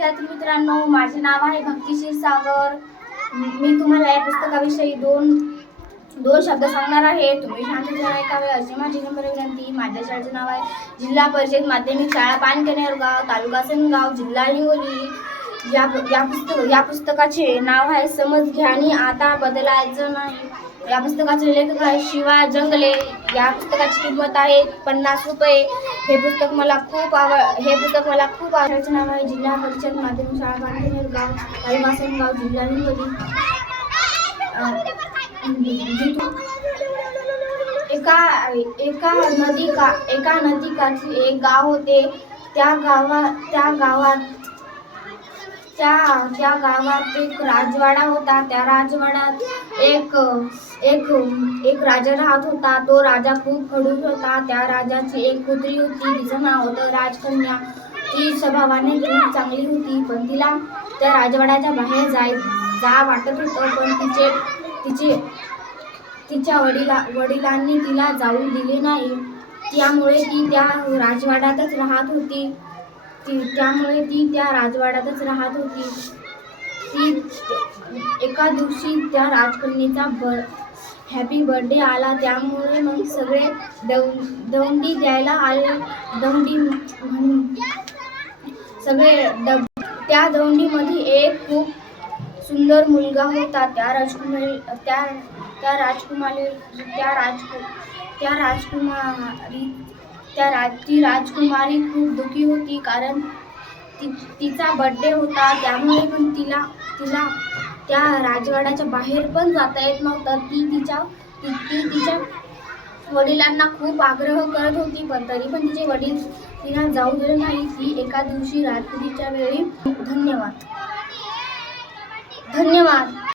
विद्यार्थी मित्रांनो, माझे नाव आहे भक्ती क्षीरसागर। मी तुम्हाला या पुस्तकाविषयी दोन शब्द सांगणार आहे। तुम्ही शांततेने ऐकावे अशी माझी नम्र विनंती। माझ्या शाळेचे नाव आहे जिल्हा परिषद माध्यमिक शाळा पानकनेरगाव, तालुका सेनगाव, जिल्हा हिंगोली। या पुस्तकाचे नाव आहे समज घ्या आणि आता बदलायचं नाही। या पुस्तकाचे लेखक आहे शिवा जंगले। या पुस्तकाची किंमत आहे 50 रुपये। हे पुस्तक मला खूप आवडतं। नाव आहे जिल्हा परिषद माध्यमिक शाळा पानकनेरगाव, तालुका सेनगाव, जिल्हा हिंगोली। एका नदीकाठी एक गाव होते। त्या गावात एक राजवाडा होता। त्या राजवाड्यात एक राजा राहत होता। तो राजा खूप खडूस होता। त्या राजाची एक पुत्री होती, तिचं नाव होतं राजकन्या। ती स्वभावाने खूप चांगली होती, पण तिला त्या राजवाड्याच्या बाहेर जा वाटत होतं, पण तिच्या वडिलांनी तिला जाऊ दिले नाही। त्यामुळे ती त्या राजवाड्यातच राहत होती। एका दिवशी त्या राजकन्येचा हॅपी बर्थडे आला। त्यामुळे मग सगळे दौंडी द्यायला आले। त्या दौंडीमध्ये एक खूप सुंदर मुलगा होता। ती राजकुमारी खूप दुःखी होती, कारण तिचा बर्थडे होता। त्यामुळे पण तिला त्या राजवाड्याच्या बाहेर पण जाता येत नव्हतं। ती तिच्या वडिलांना खूप आग्रह करत होती, पण तरी पण तिचे वडील तिला जाऊ दिले नाही। ती एका दिवशी रात्रीच्या वेळी धन्यवाद।